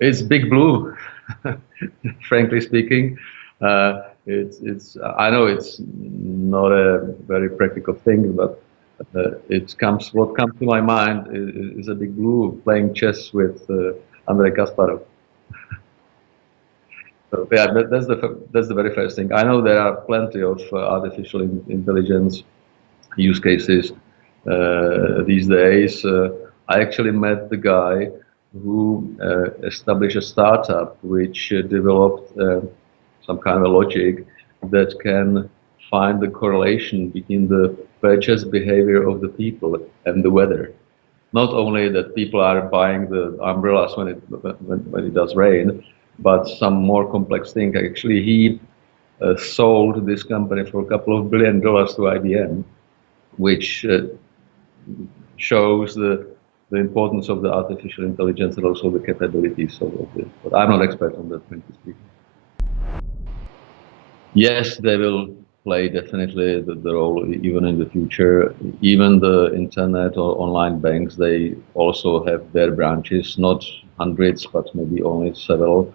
It's big blue, frankly speaking. It's. I know it's not a very practical thing, but what comes to my mind is a big blue playing chess with Andrei Kasparov. So yeah, that's the very first thing. I know there are plenty of artificial intelligence use cases these days. I actually met the guy who established a startup which developed some kind of logic that can find the correlation between the purchase behavior of the people and the weather. Not only that people are buying the umbrellas when it does rain, but some more complex thing. Actually, he sold this company for a couple of $1 billion to IBM, which shows the importance of the artificial intelligence and also the capabilities of it. But I'm not expert on that, frankly speaking. Yes, they will play definitely the role even in the future. Even the internet or online banks, they also have their branches, not hundreds, but maybe only several.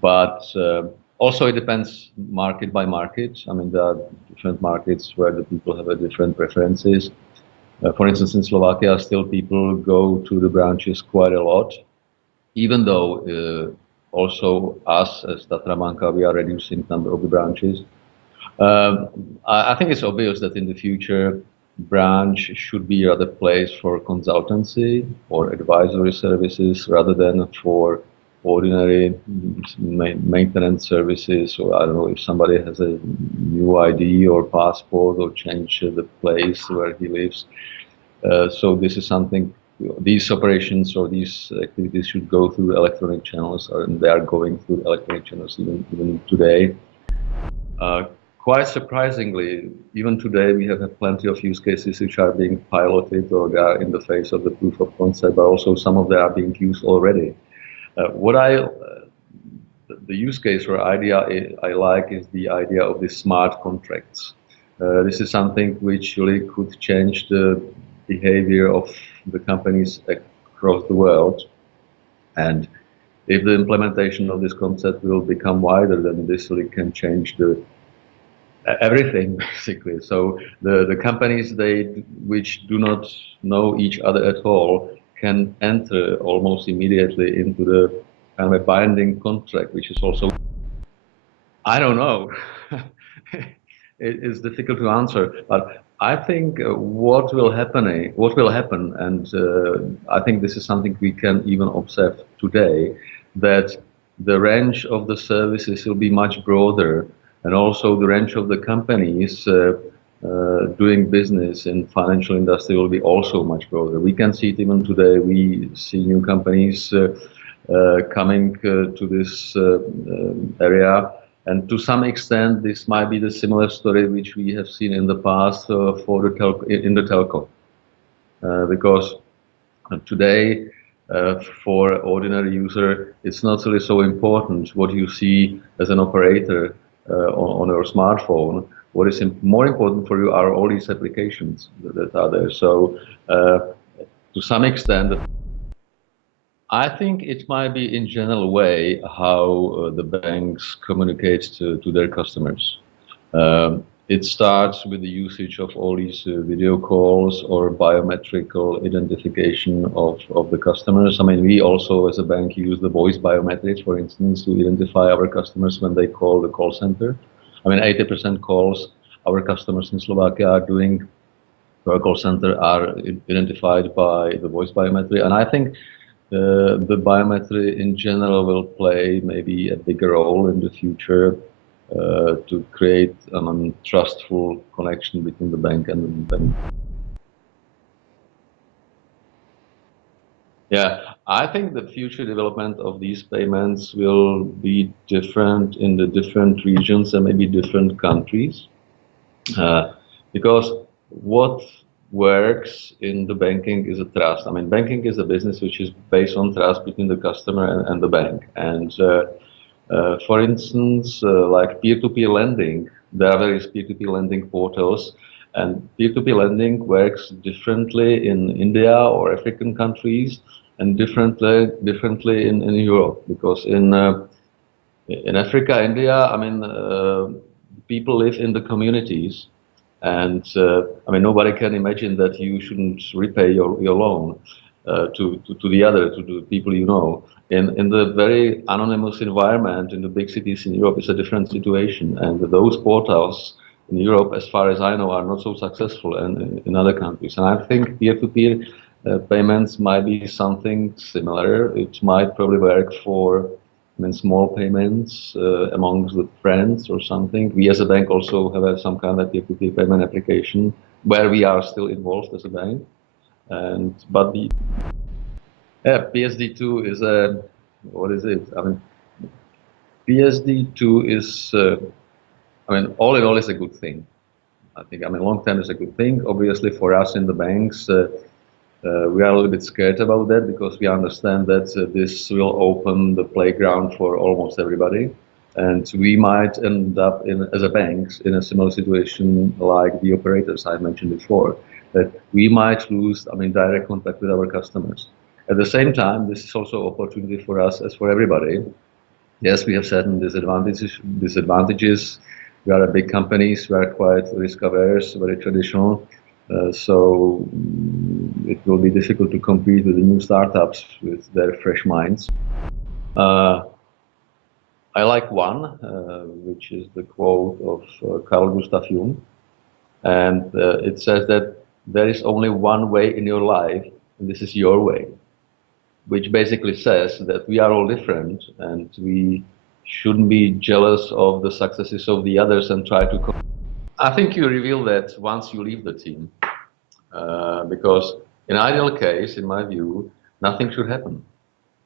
But also it depends market by market. I mean, there are different markets where the people have a different preferences. For instance, in Slovakia, still people go to the branches quite a lot, even though also us as Tatra Banka, we are reducing number of the branches. I think it's obvious that in the future, branch should be rather place for consultancy or advisory services rather than for ordinary maintenance services. Or I don't know if somebody has a new ID or passport or change the place where he lives. So this is something, these operations or these activities should go through electronic channels, and they are going through electronic channels even today. Quite surprisingly, even today we have plenty of use cases which are being piloted or they are in the phase of the proof of concept, but also some of them are being used already. The use case or idea I like is the idea of the smart contracts. This is something which really could change the behavior of the companies across the world. And if the implementation of this concept will become wider, then this really can change everything basically. So the companies which do not know each other at all can enter almost immediately into the kind of a binding contract, which is also, I don't know. It is difficult to answer, but I think what will happen, and I think this is something we can even observe today, that the range of the services will be much broader, and also the range of the companies doing business in financial industry will be also much broader. We can see it even today. We see new companies coming to this area. And to some extent, this might be the similar story which we have seen in the past for in the telco. Because today, for ordinary user, it's not really so important what you see as an operator on your smartphone. What is more important for you are all these applications that are there. So, to some extent, I think it might be in general way how the banks communicate to their customers. It starts with the usage of all these video calls or biometrical identification of the customers. I mean, we also as a bank use the voice biometrics, for instance, to identify our customers when they call the call center. I mean, 80% calls our customers in Slovakia are doing to our call center are identified by the voice biometry. And I think the biometry in general will play maybe a bigger role in the future to create a trustful connection between the bank and the bank. Yeah, I think the future development of these payments will be different in the different regions and maybe different countries. Because what works in the banking is a trust. I mean, banking is a business which is based on trust between the customer and the bank. And for instance, like peer-to-peer lending, there are various peer-to-peer lending portals, and peer-to-peer lending works differently in India or African countries and differently in Europe, because in Africa, India, I mean, people live in the communities, and I mean, nobody can imagine that you shouldn't repay your loan to the other, to the people you know. In the very anonymous environment in the big cities in Europe, it's a different situation, and those portals in Europe, as far as I know, are not so successful in other countries. And I think peer-to-peer payments might be something similar. It might probably work for, I mean, small payments amongst the friends or something. We as a bank also have some kind of peer-to-peer payment application where we are still involved as a bank. And but the PSD2 is a, what is it? I mean, PSD2 is, I mean, all in all, is a good thing. I think, I mean, long term is a good thing. Obviously, for us in the banks, we are a little bit scared about that because we understand that this will open the playground for almost everybody. And we might end up, as a banks, in a similar situation like the operators I mentioned before, that we might lose, I mean, direct contact with our customers. At the same time, this is also an opportunity for us as for everybody. Yes, we have certain disadvantages. We are a big companies, we are quite risk averse, very traditional. So it will be difficult to compete with the new startups with their fresh minds. I like one, which is the quote of Carl Gustav Jung. And it says that there is only one way in your life, and this is your way, which basically says that we are all different and we shouldn't be jealous of the successes of the others and try to. I think you reveal that once you leave the team, because in ideal case, in my view, nothing should happen.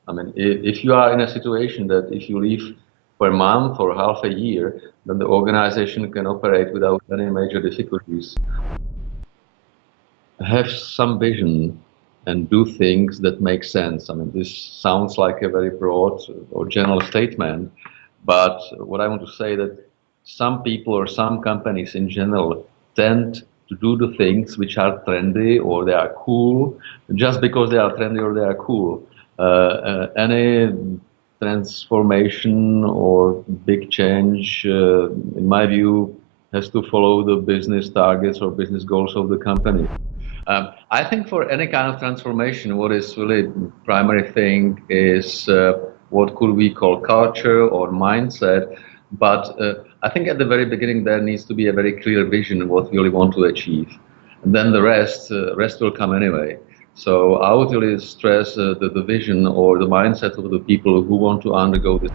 I mean, if you are in a situation that if you leave for a month or half a year, then the organization can operate without any major difficulties. Have some vision and do things that make sense. I mean, this sounds like a very broad or general statement, but what I want to say that some people or some companies in general tend to do the things which are trendy or they are cool just because they are trendy or they are cool. Any transformation or big change, in my view, has to follow the business targets or business goals of the company. I think for any kind of transformation, what is really primary thing is what could we call culture or mindset. But I think at the very beginning there needs to be a very clear vision of what we really want to achieve, and then the rest will come anyway. So I would really stress the vision or the mindset of the people who want to undergo this.